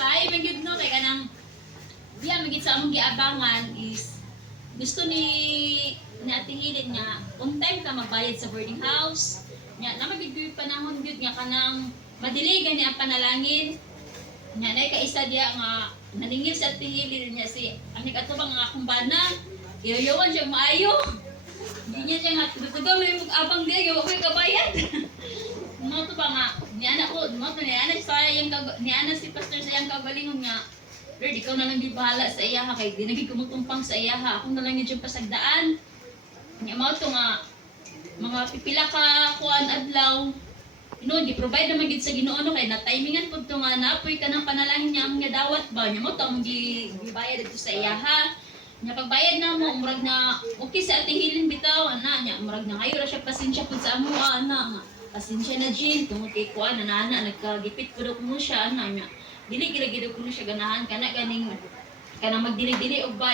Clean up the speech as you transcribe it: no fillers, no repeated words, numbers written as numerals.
Paay magid no kay kanang diya magid sa among giabangan is gusto ni ating hilid nga on time ka magbayad sa boarding house. Nya na magid gyud panahon gyud nga kanang madili gani ang panalangin. Nya nay ka isa diya nga naningil sa ating hilid niya si ani kadto bang nga akong bana. Iyawan siya maayo. Hindi niya siya nga tugaw may abang diya gawa ko kabayad. Mo to ba nga ni anak ko, mo to ni anak sa yang ni anak si pastor sa yang kagalingon nga. Lord, ikaw na lang gibahala sa iya ha kay di nagig kumutumpang sa iya ha. Ako na lang gyud pasagdaan. Nya mo to nga mga pipila ka kuan adlaw. Ino gi-provide na magid sa Ginoo no kay na timingan pud to nga naapoy ka ng panalangin niya ang nga dawat ba. Nya mo to ang gibayad dito sa iya ha. Nya pagbayad na mo murag na okay sa ating hilin bitaw ana nya murag na kayo ra siya pasensya pud sa amo ana nga. Pasensya na Jean, tungod kay kuan na nagkagipit pud ko mo siya ana nya. Dili gid ko siya ganahan kana ganing kana magdili-dili og